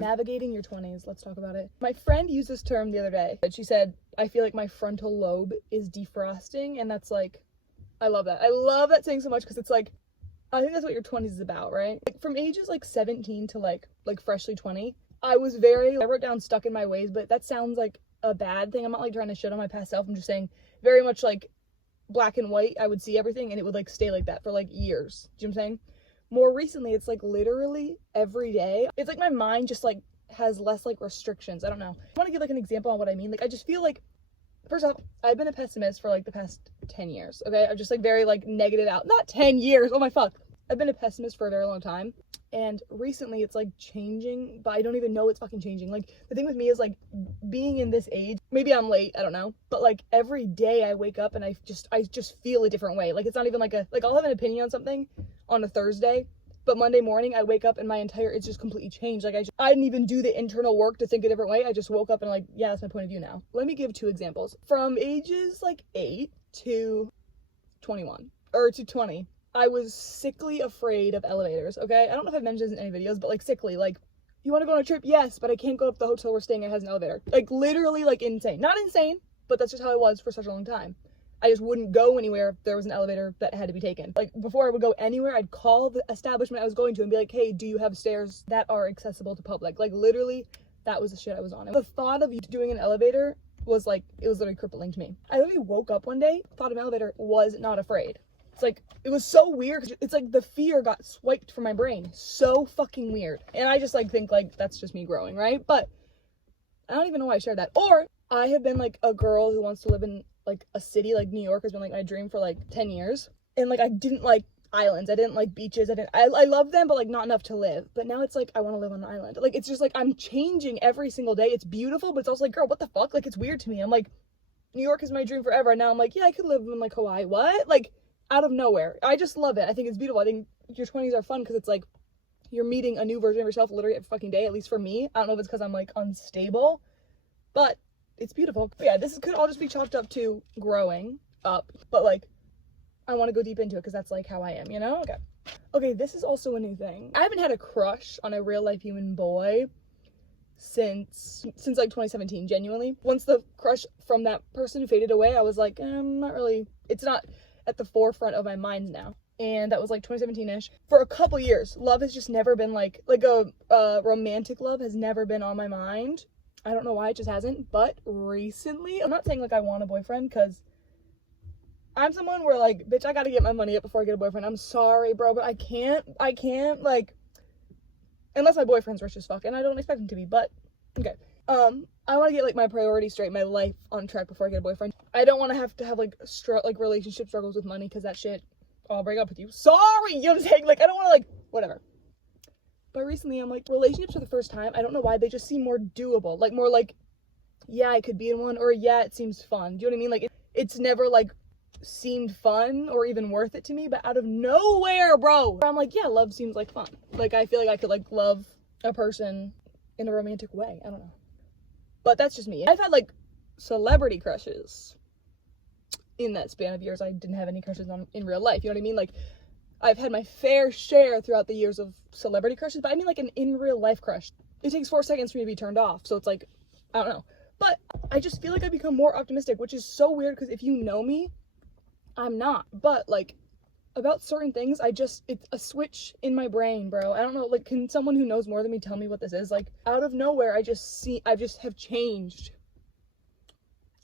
Navigating your 20s, let's talk about it. My friend used this term the other day, but she said, I feel like my frontal lobe is defrosting, and that's like, I love that. I love that saying so much, because it's like, I think that's what your 20s is about, right? Like, from ages like 17 to like freshly 20, I wrote down stuck in my ways, but that sounds like a bad thing. I'm not like trying to shit on my past self. I'm just saying very much like black and white. I would see everything and it would like stay like that for like years. Do you know what I'm saying? More recently, it's like literally every day. It's like my mind just like has less like restrictions. I don't know. I want to give like an example on what I mean. Like, I just feel like, first off, I've been a pessimist for like the past 10 years. Okay. I'm just like very like negative out. Not 10 years. Oh my fuck. I've been a pessimist for a very long time. And recently it's like changing, but I don't even know it's fucking changing. Like, the thing with me is like being in this age, maybe I'm late, I don't know, but like every day I wake up and I just feel a different way. Like, it's not even like I'll have an opinion on something on a Thursday, but Monday morning I wake up and it's just completely changed. Like, I didn't even do the internal work to think a different way. I just woke up and like, yeah, that's my point of view now. Let me give 2 examples. From ages like 8 to 21 or to 20. I was sickly afraid of elevators, okay? I don't know if I've mentioned this in any videos, but like sickly, like, you want to go on a trip? Yes, but I can't go up to the hotel we're staying at, has an elevator. Like, literally like insane. Not insane, but that's just how I was for such a long time. I just wouldn't go anywhere if there was an elevator that had to be taken. Like, before I would go anywhere, I'd call the establishment I was going to and be like, hey, do you have stairs that are accessible to public? Like, literally, that was the shit I was on. And the thought of doing an elevator was like, it was literally crippling to me. I literally woke up one day, thought of an elevator, was not afraid. It's like, it was so weird. It's like the fear got swiped from my brain. So fucking weird. And I just like think like that's just me growing, right? But I don't even know why I shared that. Or I have been like a girl who wants to live in like a city, like New York has been like my dream for like 10 years. And like, I didn't like islands. I didn't like beaches. I love them, but like not enough to live. But now it's like, I want to live on an island. Like, it's just like, I'm changing every single day. It's beautiful, but it's also like, girl, what the fuck? Like, it's weird to me. I'm like, New York is my dream forever. And now I'm like, yeah, I could live in like Hawaii. What? Like, out of nowhere. I just love it. I think it's beautiful. I think your 20s are fun because it's like you're meeting a new version of yourself literally every fucking day, at least for me. I don't know if it's because I'm like unstable, but it's beautiful. But yeah, this could all just be chalked up to growing up, but like I want to go deep into it because that's like how I am, you know? Okay, this is also a new thing. I haven't had a crush on a real life human boy since like 2017, genuinely. Once the crush from that person faded away, I was like, not really, it's not at the forefront of my mind now. And that was like 2017-ish. For a couple years, love has just never been like a romantic love has never been on my mind. I don't know why, it just hasn't. But recently, I'm not saying like I want a boyfriend, because I'm someone where like, bitch, I gotta get my money up before I get a boyfriend. I'm sorry, bro, but I can't like, unless my boyfriend's rich as fuck, and I don't expect him to be, but okay. I want to get like my priorities straight, my life on track before I get a boyfriend. I don't want to have like relationship struggles with money, because that shit, I'll break up with you. Sorry, you know what I'm saying? Like, I don't want to like, whatever. But recently I'm like, relationships for the first time, I don't know why, they just seem more doable. Like, more like, yeah, I could be in one, or yeah, it seems fun. Do you know what I mean? Like, it's never like seemed fun or even worth it to me, but out of nowhere, bro, I'm like, yeah, love seems like fun. Like, I feel like I could like love a person in a romantic way. I don't know. But that's just me. I've had like celebrity crushes in that span of years. I didn't have any crushes on in real life. You know what I mean? Like, I've had my fair share throughout the years of celebrity crushes, but I mean like an in real life crush. It takes 4 seconds for me to be turned off. So it's like, I don't know. But I just feel like I become more optimistic, which is so weird, because if you know me, I'm not. But like, about certain things, it's a switch in my brain, bro. I don't know, like, can someone who knows more than me tell me what this is? Like, out of nowhere, I just have changed.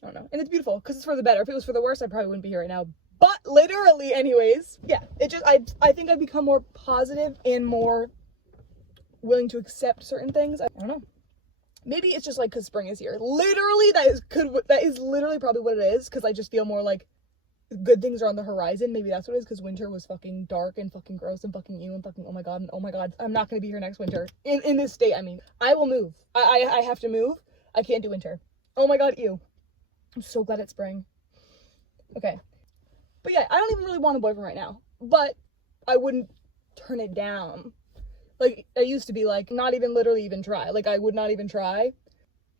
I don't know. And it's beautiful, because it's for the better. If it was for the worse, I probably wouldn't be here right now. But literally, anyways, yeah, I think I've become more positive and more willing to accept certain things. I don't know. Maybe it's just like because spring is here. Literally, that is literally probably what it is, because I just feel more like good things are on the horizon. Maybe that's what it is, because winter was fucking dark and fucking gross and fucking ew and fucking oh my god, I'm not gonna be here next winter in this state. I mean, I will move. I have to move. I can't do winter. Oh my god, ew. I'm so glad it's spring. Okay, but yeah, I don't even really want a boyfriend right now, but I wouldn't turn it down. Like, I used to be like, not even literally even try. Like, I would not even try.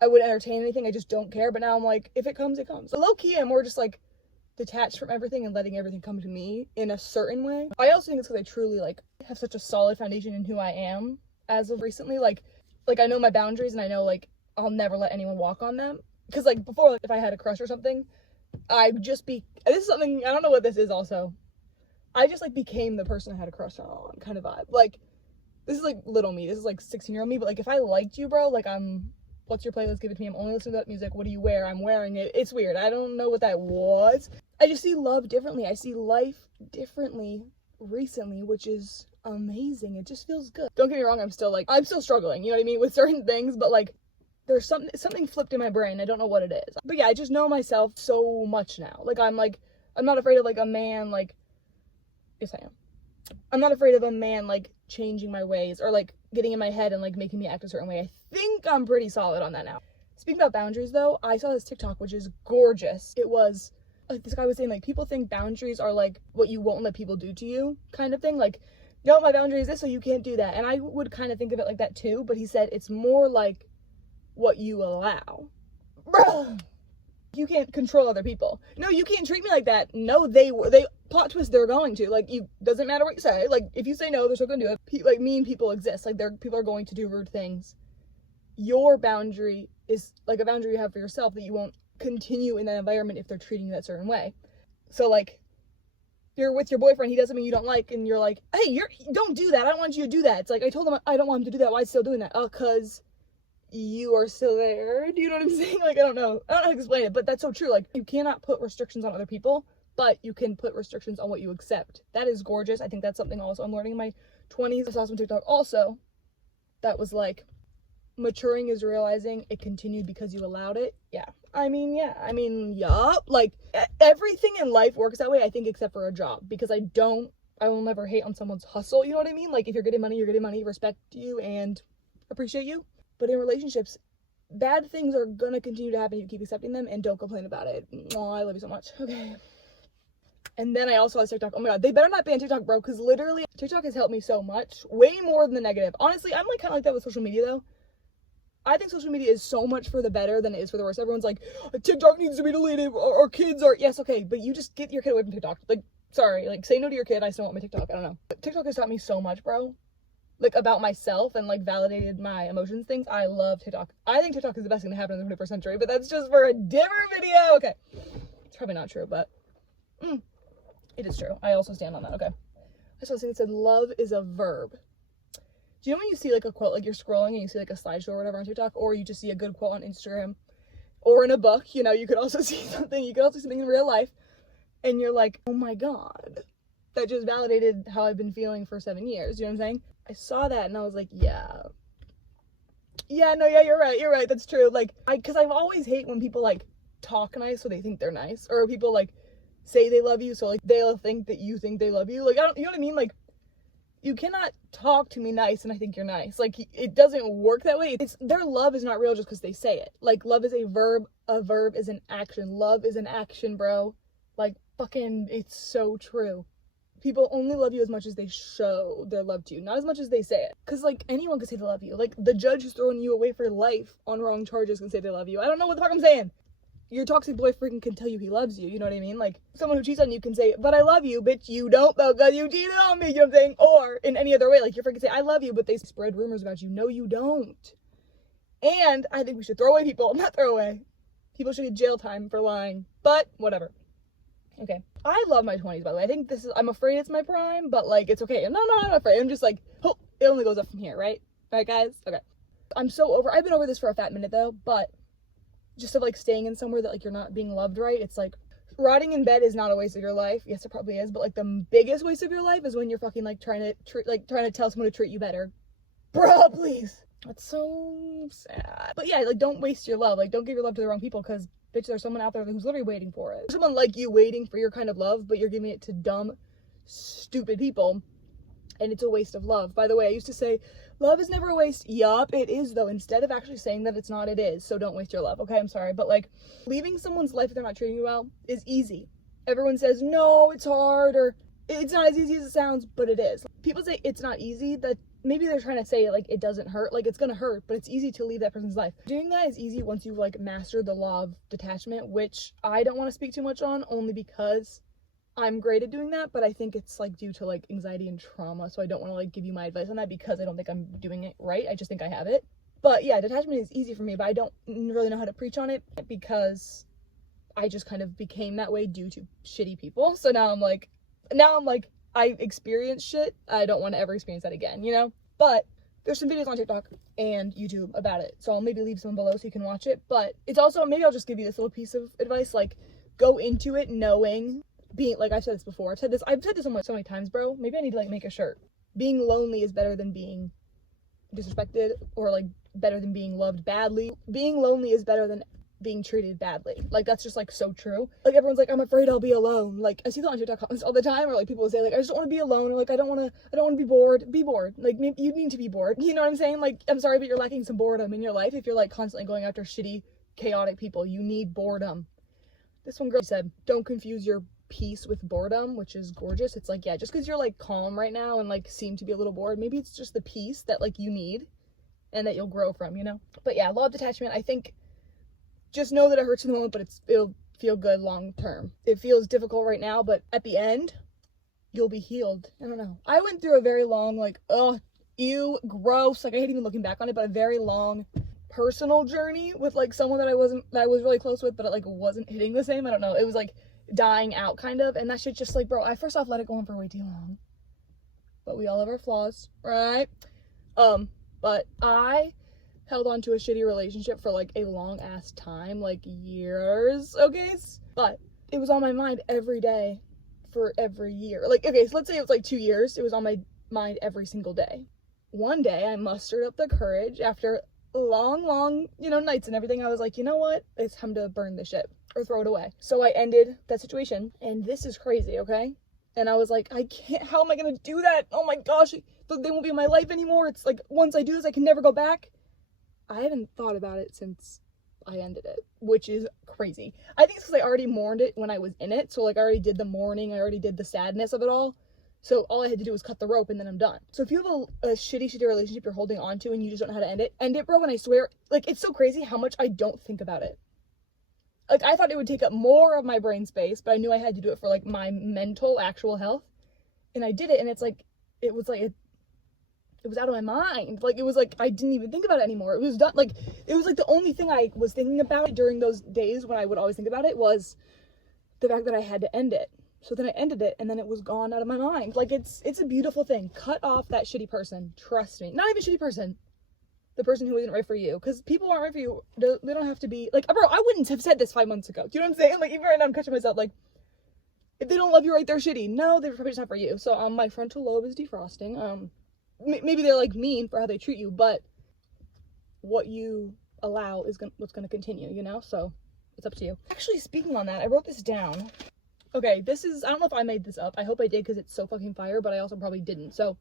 I wouldn't entertain anything, I just don't care. But now I'm like, if it comes, it comes. So low key, I'm more just like detached from everything and letting everything come to me in a certain way. I also think it's because I truly like have such a solid foundation in who I am as of recently. Like I know my boundaries, and I know like I'll never let anyone walk on them. Because like before, like, if I had a crush or something, I'd just be, this is something, I don't know what this is also. I just like became the person I had a crush on kind of vibe. Like, this is like little me, this is like 16-year-old me, but like if I liked you, bro, like what's your playlist, give it to me, I'm only listening to that music, what do you wear, I'm wearing it. It's weird, I don't know what that was. I just see love differently, I see life differently recently, which is amazing. It just feels good. Don't get me wrong, I'm still struggling, you know what I mean, with certain things, but like there's something flipped in my brain. I don't know what it is. But yeah, I just know myself so much now. Like, I'm not afraid of like a man, like, yes I am. I'm not afraid of a man like changing my ways or like getting in my head and like making me act a certain way. I think I'm pretty solid on that now. Speaking about boundaries though, I saw this TikTok, which is gorgeous. It was like, this guy was saying like, people think boundaries are like what you won't let people do to you kind of thing. Like, no, my boundary is this, so you can't do that. And I would kind of think of it like that too, but he said it's more like what you allow. Bro, you can't control other people. No, you can't treat me like that. No, they plot twist, they're going to. Like, doesn't matter what you say. Like, if you say no, they're still gonna do it. Like, mean people exist. Like, people are going to do rude things. Your boundary is like a boundary you have for yourself, that you won't continue in that environment if they're treating you that certain way. So like, you're with your boyfriend, he does something you don't like, and you're like, hey, don't do that, I don't want you to do that. It's like, I told him I don't want him to do that, why is he still doing that? Oh, cause you are still there. Do you know what I'm saying? Like, I don't know how to explain it, but that's so true. Like, you cannot put restrictions on other people, but you can put restrictions on what you accept. That is gorgeous. I think that's something also I'm learning in my 20s. I saw some TikTok also that was like, maturing is realizing it continued because you allowed it. Yeah, yup. Like, everything in life works that way, I think, except for a job, because I will never hate on someone's hustle, you know what I mean? Like, if you're getting money, respect you and appreciate you. But in relationships, bad things are gonna continue to happen if you keep accepting them, and don't complain about it. Oh, I love you so much. Okay. And then I also saw TikTok. Oh my god, they better not ban TikTok, bro, because literally TikTok has helped me so much, way more than the negative. Honestly, I'm like kind of like that with social media though. I think social media is so much for the better than it is for the worse. Everyone's like, TikTok needs to be deleted, or kids are, yes, okay, but you just get your kid away from TikTok. Like, sorry, like, say no to your kid, I still want my TikTok, I don't know. But TikTok has taught me so much, bro. Like, about myself, and like validated my emotions things. I love TikTok. I think TikTok is the best thing to happen in the 21st century, but that's just for a different video. Okay, it's probably not true, but it is true. I also stand on that. Okay, I saw something that said love is a verb. Do you know when you see like a quote, like you're scrolling and you see like a slideshow or whatever on TikTok, or you just see a good quote on Instagram or in a book, you know, you could also see something in real life, and you're like, oh my god, that just validated how I've been feeling for 7 years. You know what I'm saying? I saw that and I was like, yeah, you're right, that's true. Like, because I've always hate when people like talk nice so they think they're nice, or people like say they love you so like they'll think that you think they love you. Like, you know what I mean? Like, you cannot talk to me nice and I think you're nice. Like, it doesn't work that way. Their love is not real just because they say it. Like, love is a verb is an action. Love is an action, bro. Like, fucking, it's so true. People only love you as much as they show their love to you, not as much as they say it. Because, like, anyone can say they love you. Like, the judge who's throwing you away for life on wrong charges can say they love you. I don't know what the fuck I'm saying. Your toxic boyfriend can tell you he loves you, you know what I mean? Like, someone who cheats on you can say, but I love you, bitch, you don't though, because you cheated on me, you know what I'm saying? Or, in any other way, like, your friend can say, I love you, but they spread rumors about you. No, you don't. And I think we should throw away people. Not throw away. People should get jail time for lying. But, whatever. Okay. I love my 20s, by the way. I think I'm afraid it's my prime, but, like, it's okay. No, I'm not afraid. I'm just like, oh, it only goes up from here, right? Right, guys? Okay. I've been over this for a fat minute, though, but just of, like, staying in somewhere that, like, you're not being loved right, it's like, rotting in bed is not a waste of your life. Yes, it probably is, but, like, the biggest waste of your life is when you're fucking, like, trying to tell someone to treat you better. Bruh, please. That's so sad. But yeah, like, don't waste your love. Like, don't give your love to the wrong people, because, bitch, there's someone out there who's literally waiting for it. There's someone like you waiting for your kind of love, but you're giving it to dumb, stupid people, and it's a waste of love. By the way, I used to say, love is never a waste. Yup, it is, though. Instead of actually saying that it's not, it is. So don't waste your love, okay? I'm sorry. But, like, leaving someone's life if they're not treating you well is easy. Everyone says, no, it's hard, or it's not as easy as it sounds, but it is. People say it's not easy. That maybe they're trying to say like it doesn't hurt, like it's gonna hurt, but it's easy to leave that person's life. Doing that is easy once you've like mastered the law of detachment, which I don't want to speak too much on, only because I'm great at doing that, but I think it's like due to like anxiety and trauma, so I don't want to like give you my advice on that because I don't think I'm doing it right. I just think I have it. But yeah, detachment is easy for me, but I don't really know how to preach on it because I just kind of became that way due to shitty people. So now I'm like I experienced shit. I don't want to ever experience that again, you know? But there's some videos on TikTok and YouTube about it, so I'll maybe leave some below so you can watch it. But it's also, maybe I'll just give you this little piece of advice, like go into it knowing, being, like I've said this before, I've said this so many times, bro. Maybe I need to like make a shirt. Being lonely is better than being disrespected, or like better than being loved badly. Being lonely is better than being treated badly. Like that's just like so true. Like everyone's like, I'm afraid I'll be alone. Like I see that on TikTok comments all the time, or like people will say like, I just don't want to be alone, or like I don't want to be bored. Be bored. Like maybe you need to be bored. You know what I'm saying? Like I'm sorry, but you're lacking some boredom in your life if you're like constantly going after shitty, chaotic people. You need boredom. This one girl said, don't confuse your peace with boredom, which is gorgeous. It's like, yeah, just because you're like calm right now and like seem to be a little bored, maybe it's just the peace that like you need and that you'll grow from, you know? But yeah, law of detachment, I think, just know that it hurts in the moment, but it'll feel good long term. It feels difficult right now, but at the end, you'll be healed. I don't know. I went through a very long, like, oh, ew, gross. Like, I hate even looking back on it, but a very long personal journey with, like, someone that I was really close with, but it, like, wasn't hitting the same. I don't know. It was, like, dying out, kind of. And that shit just, like, bro, I first off let it go on for way too long. But we all have our flaws, right? But I held on to a shitty relationship for like a long ass time, like years, okay? But it was on my mind every day for every year. Like, okay, so let's say it was like 2 years, it was on my mind every single day. One day I mustered up the courage after long, you know, nights and everything. I was like, you know what? It's time to burn this shit or throw it away. So I ended that situation, and this is crazy, okay? And I was like, I can't, how am I gonna do that? Oh my gosh, they won't be in my life anymore. It's like, once I do this, I can never go back. I haven't thought about it since I ended it, which is crazy. I think it's because I already mourned it when I was in it. So like I already did the mourning, I already did the sadness of it all. So all I had to do was cut the rope and then I'm done. So if you have a shitty relationship you're holding on to and you just don't know how to end it, bro. And I swear, like, it's so crazy how much I don't think about it. Like, I thought it would take up more of my brain space, but I knew I had to do it for like my mental actual health. And I did it, and it's like, it was out of my mind. Like, it was like, I didn't even think about it anymore. It was done. Like, it was like the only thing I was thinking about during those days when I would always think about it was the fact that I had to end it. So then I ended it, and then it was gone out of my mind. Like, it's a beautiful thing. Cut off that shitty person. Trust me. Not even shitty person. The person who isn't right for you. Because people aren't right for you. They don't have to be, like, bro, I wouldn't have said this 5 months ago. Do you know what I'm saying? Like, even right now I'm catching myself, like, if they don't love you right, they're shitty. No, they're probably just not for you. So, my frontal lobe is defrosting. Maybe they're like mean for how they treat you, but what you allow is what's gonna continue, you know? So it's up to you. Actually, speaking on that, I wrote this down. Okay, this is, I don't know if I made this up. I hope I did because it's so fucking fire, but I also probably didn't. So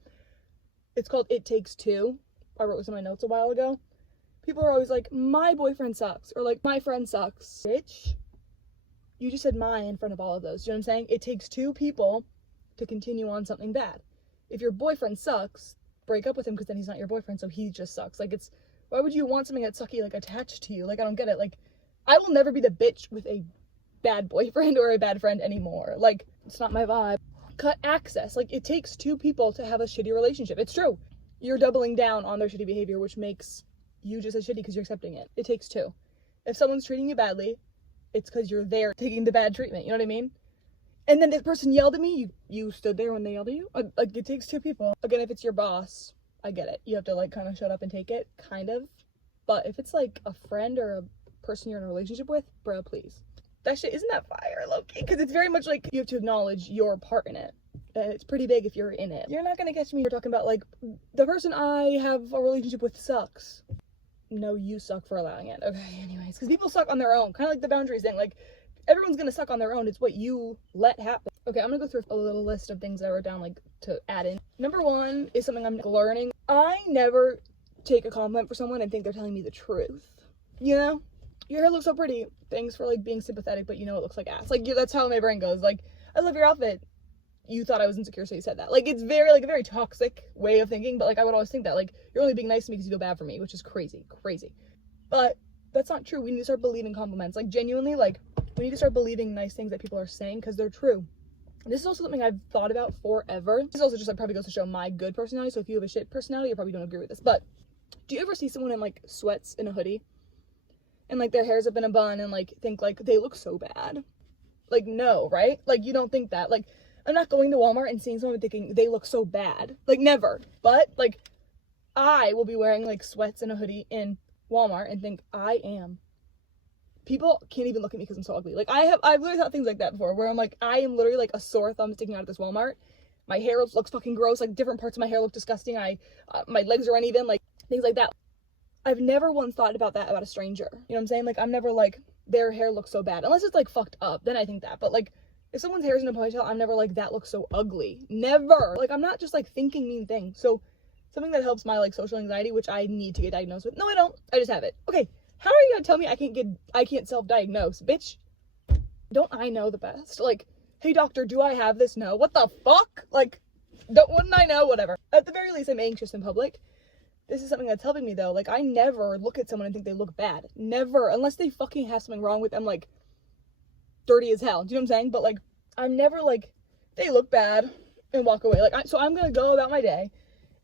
it's called It Takes Two. I wrote this in my notes a while ago. People are always like, my boyfriend sucks, or like, my friend sucks. Bitch, you just said my in front of all of those. Do you know what I'm saying? It takes two people to continue on something bad. If your boyfriend sucks, break up with him because then he's not your boyfriend, so he just sucks. Like, it's, why would you want something that's sucky, like, attached to you? Like, I don't get it. Like, I will never be the bitch with a bad boyfriend or a bad friend anymore. Like, it's not my vibe. Cut access. Like, it takes two people to have a shitty relationship. It's true. You're doubling down on their shitty behavior, which makes you just as shitty because you're accepting it. It takes two. If someone's treating you badly, it's because you're there taking the bad treatment. You know what I mean? And then this person yelled at me, you stood there when they yelled at you? Like, it takes two people. Again, if it's your boss, I get it. You have to, like, kind of shut up and take it, kind of. But if it's, like, a friend or a person you're in a relationship with, bro, please. That shit, isn't that fire, low-key? Because it's very much, like, you have to acknowledge your part in it. And it's pretty big if you're in it. You're not gonna catch me. We're talking about, like, the person I have a relationship with sucks. No, you suck for allowing it. Okay, anyways. Because people suck on their own. Kind of like the boundaries thing. Like, everyone's gonna suck on their own. It's what you let happen. Okay, I'm gonna go through a little list of things that I wrote down, like, to add in. Number one is something I'm learning. I never take a compliment for someone and think they're telling me the truth. You know? Your hair looks so pretty. Thanks for, like, being sympathetic, but you know it looks like ass. Like, that's how my brain goes. Like, I love your outfit. you thought I was insecure, so you said that. Like, it's very, like, a very toxic way of thinking, but, like, I would always think that, like, you're only being nice to me because you feel bad for me, which is crazy. But that's not true. We need to start believing compliments. Like, genuinely, like, we need to start believing nice things that people are saying because they're true. This is also something I've thought about forever. This is also just, like, probably goes to show my good personality, so if you have a shit personality, you probably don't agree with this. But do you ever see someone in, like, sweats in a hoodie? And, like, their hair's up in a bun and, like, think, like, they look so bad? Like, no, right? Like, you don't think that. Like, I'm not going to Walmart and seeing someone thinking they look so bad. Like, never. But, like, I will be wearing, like, sweats and a hoodie in Walmart and think I am. People can't even look at me because I'm so ugly. Like, I've literally thought things like that before, where I'm like, I am literally, like, a sore thumb sticking out of this Walmart. My hair looks fucking gross. Like, different parts of my hair look disgusting. My legs are uneven. Like, things like that. I've never once thought about that about a stranger. You know what I'm saying? Like, I'm never like, their hair looks so bad. Unless it's, like, fucked up. Then I think that. But, like, if someone's hair's in a ponytail, I'm never like, that looks so ugly. Never. Like, I'm not just, like, thinking mean things. So, something that helps my, like, social anxiety, which I need to get diagnosed with. No, I don't. I just have it. Okay. How are you gonna tell me I can't self-diagnose? Bitch, don't I know the best? Like, hey, doctor, do I have this? No. What the fuck? Like, wouldn't I know? Whatever. At the very least, I'm anxious in public. This is something that's helping me, though. Like, I never look at someone and think they look bad. Never. Unless they fucking have something wrong with them, like, dirty as hell. Do you know what I'm saying? But, like, I'm never, like, they look bad and walk away. Like, so I'm gonna go about my day.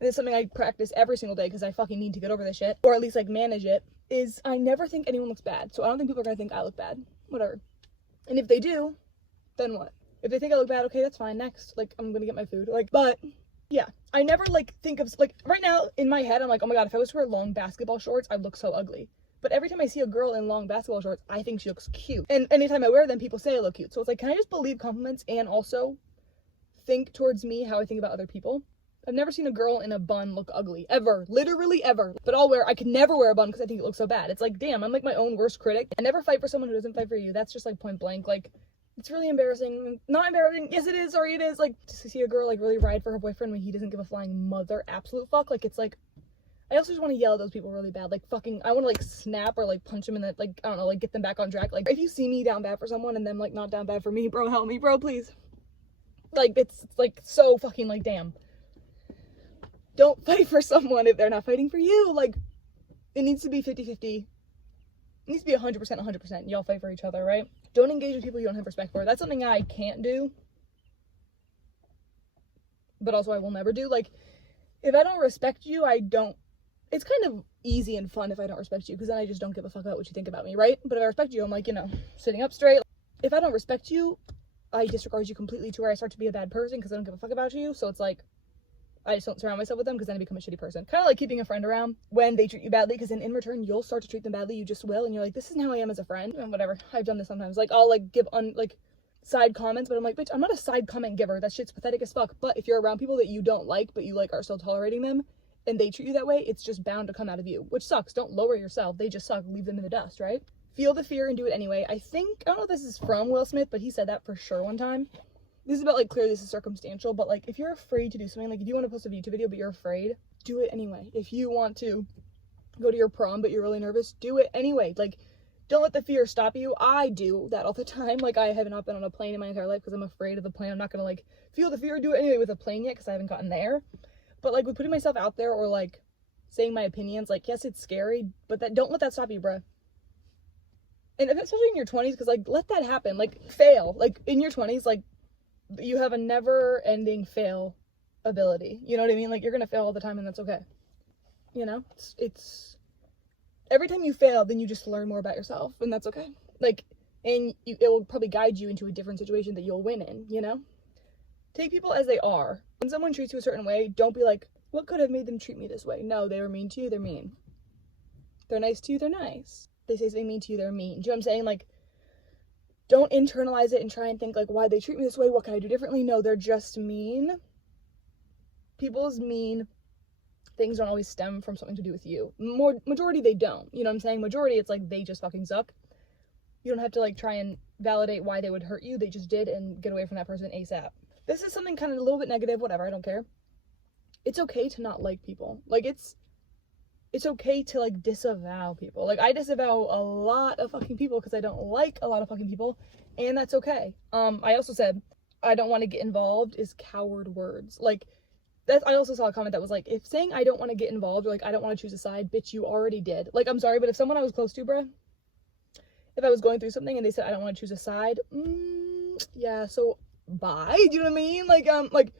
And it's something I practice every single day because I fucking need to get over this shit. Or at least, like, manage it. Is I never think anyone looks bad. So I don't think people are gonna think I look bad. Whatever. And if they do, then what? If they think I look bad, okay, that's fine. Next. Like, I'm gonna get my food. Like, but... yeah, I never, like, think of, like, right now, in my head, I'm like, oh my god, if I was to wear long basketball shorts, I'd look so ugly. But every time I see a girl in long basketball shorts, I think she looks cute. And anytime I wear them, people say I look cute. So it's like, can I just believe compliments and also think towards me how I think about other people? I've never seen a girl in a bun look ugly. Ever. Literally ever. But I could never wear a bun because I think it looks so bad. It's like, damn, I'm like my own worst critic. I never fight for someone who doesn't fight for you. That's just, like, point blank. Like, it's really embarrassing. Not embarrassing. Yes, it is. Sorry, it is. Like, to see a girl, like, really ride for her boyfriend when he doesn't give a flying mother absolute fuck. Like, it's like, I also just want to yell at those people really bad. Like, fucking, I want to, like, snap or, like, punch them in the, like, I don't know, like, get them back on track. Like, if you see me down bad for someone and them, like, not down bad for me, bro, help me, bro, please. Like, it's like, so fucking, like, damn. Don't fight for someone if they're not fighting for you. Like, it needs to be 50-50. It needs to be 100%. Y'all fight for each other, right? Don't engage with people you don't have respect for. That's something I can't do. But also I will never do. Like, if I don't respect you, I don't... It's kind of easy and fun if I don't respect you, because then I just don't give a fuck about what you think about me, right? But if I respect you, I'm like, you know, sitting up straight. If I don't respect you, I disregard you completely to where I start to be a bad person because I don't give a fuck about you. So it's like, I just don't surround myself with them because then I become a shitty person. Kind of like keeping a friend around when they treat you badly, because then in return, you'll start to treat them badly. You just will. And you're like, this isn't how I am as a friend. And whatever. I've done this sometimes. Like, I'll, like, give side comments, but I'm like, bitch, I'm not a side comment giver. That shit's pathetic as fuck. But if you're around people that you don't like, but you, like, are still tolerating them, and they treat you that way, it's just bound to come out of you, which sucks. Don't lower yourself. They just suck. Leave them in the dust, right? Feel the fear and do it anyway. I don't know if this is from Will Smith, but he said that for sure one time. This is about, like, clearly this is circumstantial, but, like, if you're afraid to do something, like, if you want to post a YouTube video but you're afraid, do it anyway. If you want to go to your prom but you're really nervous, do it anyway. Like, don't let the fear stop you. I do that all the time. Like, I have not been on a plane in my entire life because I'm afraid of the plane. I'm not gonna, like, feel the fear, do it anyway with a plane yet because I haven't gotten there. But, like, with putting myself out there or, like, saying my opinions, like, yes, it's scary, but don't let that stop you, bruh. And especially in your 20s, because, like, let that happen. Like, fail. Like, in your 20s, like, you have a never-ending fail ability. You know what I mean? Like, you're gonna fail all the time, and that's okay. You know? It's every time you fail, then you just learn more about yourself, and that's okay. Like, and it will probably guide you into a different situation that you'll win in, you know? Take people as they are. When someone treats you a certain way, don't be like, what could have made them treat me this way? No, they were mean to you, they're mean. They're nice to you, they're nice. They say something mean to you, they're mean. Do you know what I'm saying? Like, don't internalize it and try and think, like, why they treat me this way? What can I do differently? No, they're just mean. People's mean things don't always stem from something to do with you. Majority, they don't. You know what I'm saying? Majority, it's like, they just fucking suck. You don't have to, like, try and validate why they would hurt you. They just did, and get away from that person ASAP. This is something kind of a little bit negative, whatever, I don't care. It's okay to not like people. Like, it's okay to, like, disavow people. Like, I disavow a lot of fucking people because I don't like a lot of fucking people, and that's okay. I also said, I don't want to get involved is coward words. Like, that's, I also saw a comment that was like, if saying I don't want to get involved, or like I don't want to choose a side, bitch, you already did. Like, I'm sorry, but if someone I was close to, bruh, if I was going through something and they said I don't want to choose a side, yeah, so bye. Do you know what I mean? Like,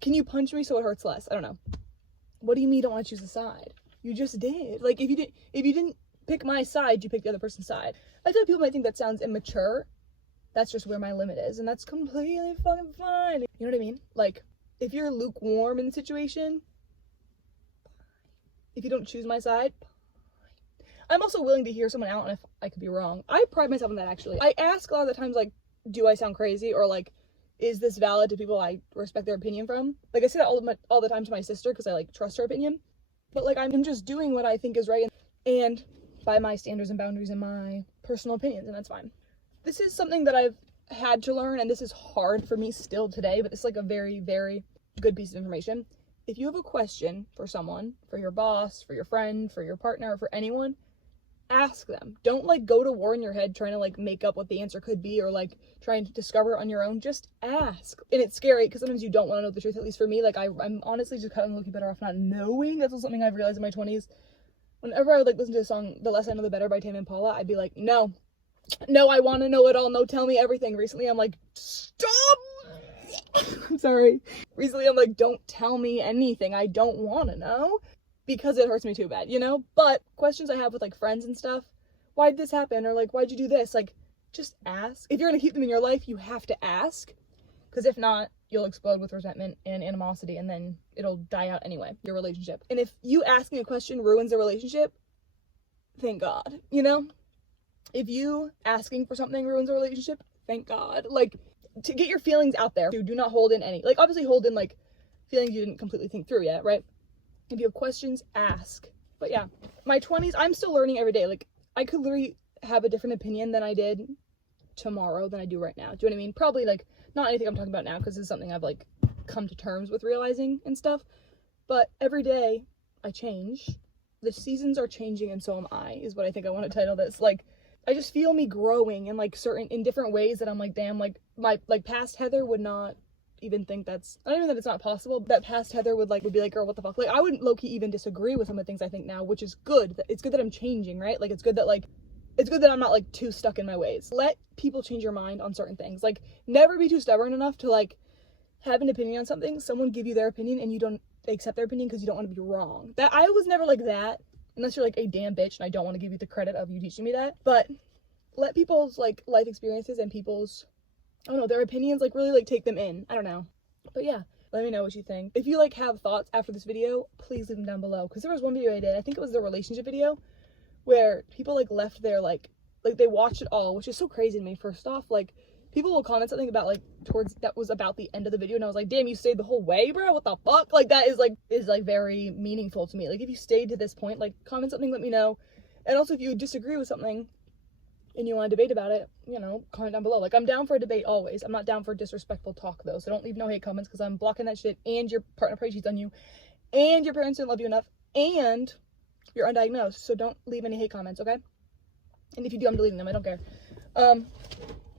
can you punch me so it hurts less? I don't know. What do you mean you don't want to choose a side? You just did. Like, if you didn't pick my side, you picked the other person's side. I feel like people might think that sounds immature. That's just where my limit is, and that's completely fucking fine. You know what I mean? Like, if you're lukewarm in the situation, if you don't choose my side, I'm also willing to hear someone out, and if I could be wrong. I pride myself on that, actually. I ask a lot of the times, like, do I sound crazy? Or, like, is this valid to people I respect their opinion from? Like, I say that all the time to my sister because I, like, trust her opinion. But, like, I'm just doing what I think is right and by my standards and boundaries and my personal opinions, and that's fine. This is something that I've had to learn, and this is hard for me still today, but it's, like, a very, very good piece of information. If you have a question for someone, for your boss, for your friend, for your partner, or for anyone, ask them. Don't, like, go to war in your head trying to, like, make up what the answer could be, or, like, trying to discover it on your own. Just ask. And it's scary because sometimes you don't want to know the truth, at least for me. Like, I'm honestly just kind of looking better off not knowing. That's something I've realized in my 20s. Whenever I would, like, listen to a song, The Less I Know The Better by Tame Impala, I'd be like, no, I want to know it all. No, tell me everything. Recently, I'm like, stop. I'm sorry. Recently, I'm like, don't tell me anything. I don't want to know. Because it hurts me too bad, you know? But questions I have with, like, friends and stuff, why'd this happen? Or, like, why'd you do this? Like, just ask. If you're gonna keep them in your life, you have to ask. Because if not, you'll explode with resentment and animosity, and then it'll die out anyway, your relationship. And if you asking a question ruins a relationship, thank God, you know? If you asking for something ruins a relationship, thank God. Like, to get your feelings out there, do not hold in any. Like, obviously hold in, like, feelings you didn't completely think through yet, right? If you have questions, ask. But yeah, my 20s, I'm still learning every day. Like, I could literally have a different opinion than I did tomorrow than I do right now. Do you know what I mean? Probably, like, not anything I'm talking about now, because this is something I've, like, come to terms with realizing and stuff. But every day, I change. The seasons are changing, and so am I, is what I think I want to title this. Like, I just feel me growing in, like, in different ways that I'm like, damn, like, my, like, past Heather would not even think that's, not even that it's not possible, that past Heather would be like, girl, what the fuck? Like, I wouldn't low-key even disagree with some of the things I think now, which is good. It's good that I'm changing, right? Like, it's good that, like, it's good that I'm not, like, too stuck in my ways. Let people change your mind on certain things. Like, never be too stubborn enough to, like, have an opinion on something, someone give you their opinion, and you don't accept their opinion because you don't want to be wrong. That, I was never like that, unless you're, like, a damn bitch, and I don't want to give you the credit of you teaching me that. But let people's, like, life experiences and people's, I don't know, their opinions, like, really, like, take them in. I don't know. But yeah, let me know what you think. If you, like, have thoughts after this video, please leave them down below. Because there was one video I did, I think it was the relationship video, where people, like, left their, like, they watched it all, which is so crazy to me. First off, like, people will comment something about, like, that was about the end of the video, and I was like, damn, you stayed the whole way, bro? What the fuck? Like, that is very meaningful to me. Like, if you stayed to this point, like, comment something, let me know. And also, if you disagree with something, and you want to debate about it, you know, comment down below. Like, I'm down for a debate always. I'm not down for disrespectful talk, though. So don't leave no hate comments, because I'm blocking that shit, and your partner probably cheats on you, and your parents didn't love you enough, and you're undiagnosed. So don't leave any hate comments, okay? And if you do, I'm deleting them. I don't care.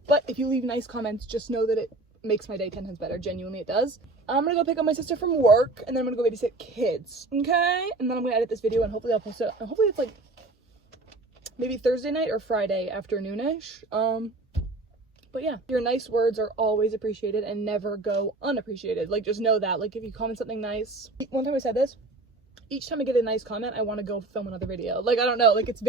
But if you leave nice comments, just know that it makes my day 10 times better. Genuinely, it does. I'm gonna go pick up my sister from work, and then I'm gonna go babysit kids, okay? And then I'm gonna edit this video, and hopefully I'll post it. And hopefully it's, like, maybe Thursday night or Friday afternoonish. But yeah, your nice words are always appreciated and never go unappreciated. Like, just know that. Like, if you comment something nice, one time I said this, each time I get a nice comment, I want to go film another video. Like, I don't know, like, it's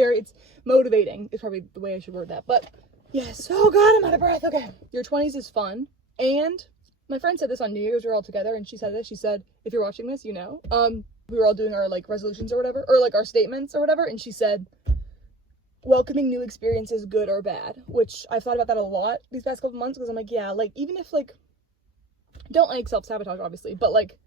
motivating is probably the way I should word that. But yes, oh god, I'm out of breath. Okay, your 20s is fun. And my friend said this on New Year's, we were all together, and she said this, she said, if you're watching this, you know, we were all doing our, like, resolutions or whatever, or, like, our statements or whatever, and she said, welcoming new experiences, good or bad, which I've thought about that a lot these past couple months, because I'm like, yeah, like, even if, like, don't, like, self-sabotage, obviously, but, like,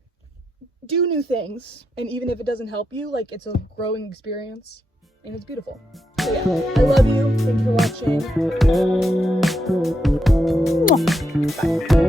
do new things, and even if it doesn't help you, like, it's a growing experience, and it's beautiful. So yeah, I love you, thank you for watching. Bye.